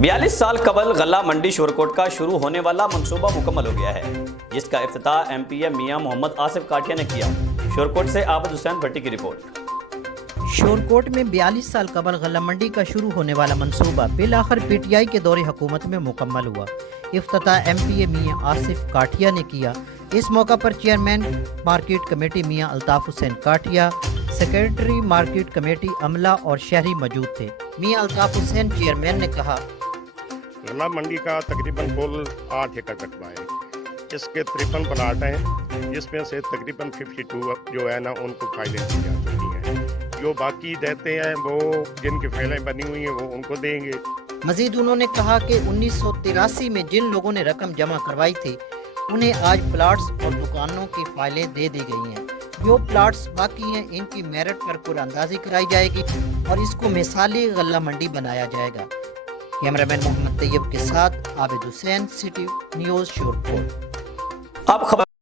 42 साल कबल गल्ला मंडी शोरकोट का शुरू होने वाला मंसूबा मुकम्मल हो गया है, जिसका इफ्तिताह एमपीए मियां मोहम्मद आसिफ काठिया ने किया। शोरकोट से आबद हुसैन भट्टी की रिपोर्ट। शोरकोट में 42 साल कबल गल्ला मंडी का शुरू होने वाला मंसूबा बिलाखिर पीटीआई के दौरे हुकूमत में मुकम्मल हुआ। इफ्तिताह एमपीए मियां आसिफ काठिया ने किया। इस मौका पर चेयरमैन मार्केट कमेटी मियां अल्ताफ हुसैन काठिया, सेक्रेटरी मार्केट कमेटी अमला और शहरी मौजूद थे। मियां अल्ताफ हुसैन चेयरमैन ने कहा, गल्ला मंडी का तकरीबन कुल 8 एकड़ रकबा है। इसके 53 प्लाट हैं, जिसमें से तकरीबन 52 जो है ना उनको फाइलें दी जा चुकी हैं। जो बाकी देते हैं वो जिनकी फाइलें बनी हुई हैं वो उनको देंगे। मजीद उन्होंने कहा कि 1983 में जिन लोगों ने रकम जमा करवाई थी उन्हें आज प्लाट्स और दुकानों की फाइलें दे दी गई हैं। जो प्लाट्स बाकी हैं इनकी मेरिट पर कुरानंदाजी कराई जाएगी और इसको मिसाली गल्ला मंडी बनाया जाएगा। कैमरामैन मोहम्मद तैयब के साथ आबिद हुसैन, सिटी न्यूज़ शोरकोट। अब खबर